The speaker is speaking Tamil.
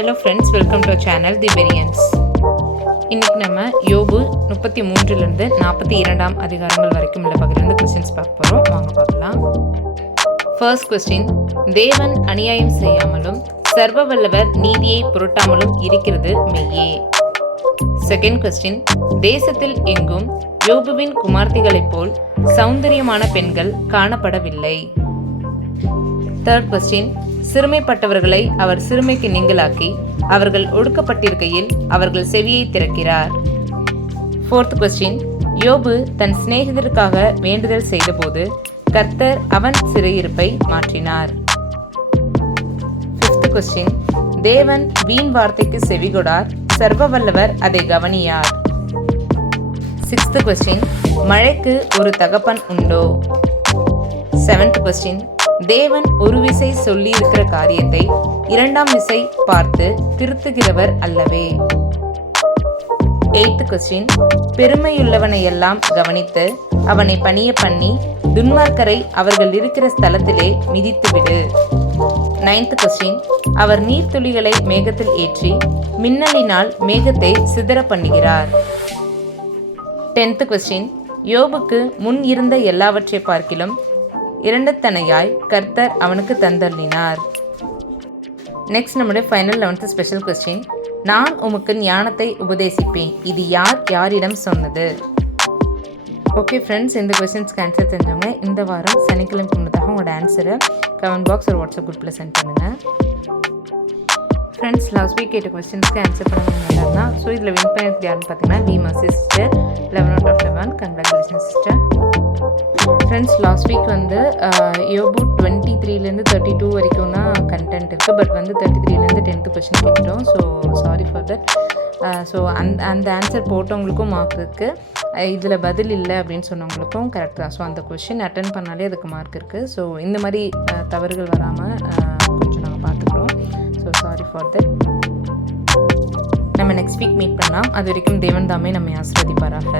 Hello friends, welcome to channel the Variance. இன்றைக்கி நம்ம யோபு 33லேருந்து 42 அதிகாரங்கள் வரைக்கும் உள்ள பகுதியிலிருந்து கொஸ்டின்ஸ் பார்க்க போகிறோம். வாங்க பார்க்கலாம். ஃபர்ஸ்ட் கொஸ்டின், தேவன் அநியாயம் செய்யாமலும் சர்வ வல்லவர் நீதியை புரட்டாமலும் இருக்கிறது மெய்யே. செகண்ட் கொஸ்டின், தேசத்தில் எங்கும் யோபுவின் குமார்த்திகளைப் போல் சௌந்தரியமான பெண்கள் காணப்படவில்லை. தேர்ட் கொஸ்டின், சிறுமைப்பட்டவர்களை அவர் சிறுமைக்கு நீங்களாக்கி அவர்கள் ஒடுக்கப்பட்டிருக்கையில் அவர்கள் செவியை திறக்கிறார். ஃபோர்த் கொஸ்டின், யோபு தன் சிநேகிதருக்காக வேண்டுதல் செய்தபோது கர்த்தர் அவன் சிறையிருப்பை மாற்றினார். ஃபிஃப்த் கொஸ்டின், தேவன் வீண் வார்த்தைக்கு செவிகொடார், சர்வ வல்லவர் அதை கவனியார். சிக்ஸ்த் கொஸ்டின், மழைக்கு ஒரு தகப்பன் உண்டோ. செவன்த் கொஸ்டின், தேவன் ஒரு விசை சொல்லி இருக்கிற காரியத்தை இரண்டாம் விசை பார்த்து திருத்துகிறவர் அல்லவே. எய்த் கொஸ்டின், பெருமையுள்ளவனை எல்லாம் கவனித்து அவனை பணிய பண்ணி துன்மார்க்கரை அவர்கள் இருக்கிற ஸ்தலத்திலே மிதித்துவிடு. நைன்த் கொஸ்டின், அவர் நீர்த்துளிகளை மேகத்தில் ஏற்றி மின்னலினால் மேகத்தை சிதற பண்ணுகிறார். டென்த் கொஸ்டின், யோபுக்கு முன் இருந்த எல்லாவற்றை பார்க்கிலும் இரண்டத்தனையாய் கர்த்தர் அவனுக்கு தந்தள்ளினார். நெக்ஸ்ட் நம்முடைய ஃபைனல் 11th ஸ்பெஷல் கொஸ்டின், நான் உமக்கு ஞானத்தை உபதேசிப்பேன், இது யாரிடம் சொன்னது. ஓகே ஃப்ரெண்ட்ஸ், இந்த கொஸ்டின்ஸ்க்கு ஆன்சர் தெரிஞ்சவங்க இந்த வாரம் சனிக்கிழமை முன்னதாக உங்களோட ஆன்சரை கமெண்ட் பாக்ஸ் ஒரு வாட்ஸ்அப் குரூப்பில் சென்ட் பண்ணுங்கள். ஃப்ரெண்ட்ஸ், லாஸ்ட் வீக் கேட்ட கொஸ்டின்ஸ்க்கு ஆன்சர் பண்ணுவாங்க தான். ஸோ இதில் வின் பண்ணிருக்கு யாருன்னு பார்த்தீங்கன்னா V Mercy sister 11/11. Congratulation sister. Friends, last week யோபு 23லேருந்து 32 வரைக்கும் தான் கண்டென்ட் இருக்குது. பட் 33லேருந்து 10th கொஸ்டின் கேட்டோம். So sorry for that. So அந்த ஆன்சர் போட்டவங்களுக்கும் மார்க் இருக்குது, இதில் பதில் இல்லை அப்படின்னு சொன்னவங்களுக்கும் கரெக்ட் தான். ஸோ அந்த கொஸ்டின் அட்டன் பண்ணாலே அதுக்கு மார்க் இருக்குது. ஸோ இந்த மாதிரி தவறுகள் வராமல் கொஞ்சம் நாங்கள் பார்த்துக்குறோம். So sorry for that. நம்ம நெக்ஸ்ட் வீக் மீட் பண்ணலாம். அது வரைக்கும் தேவன் தாமே நம்மை ஆசீர்வதிப்பாராக.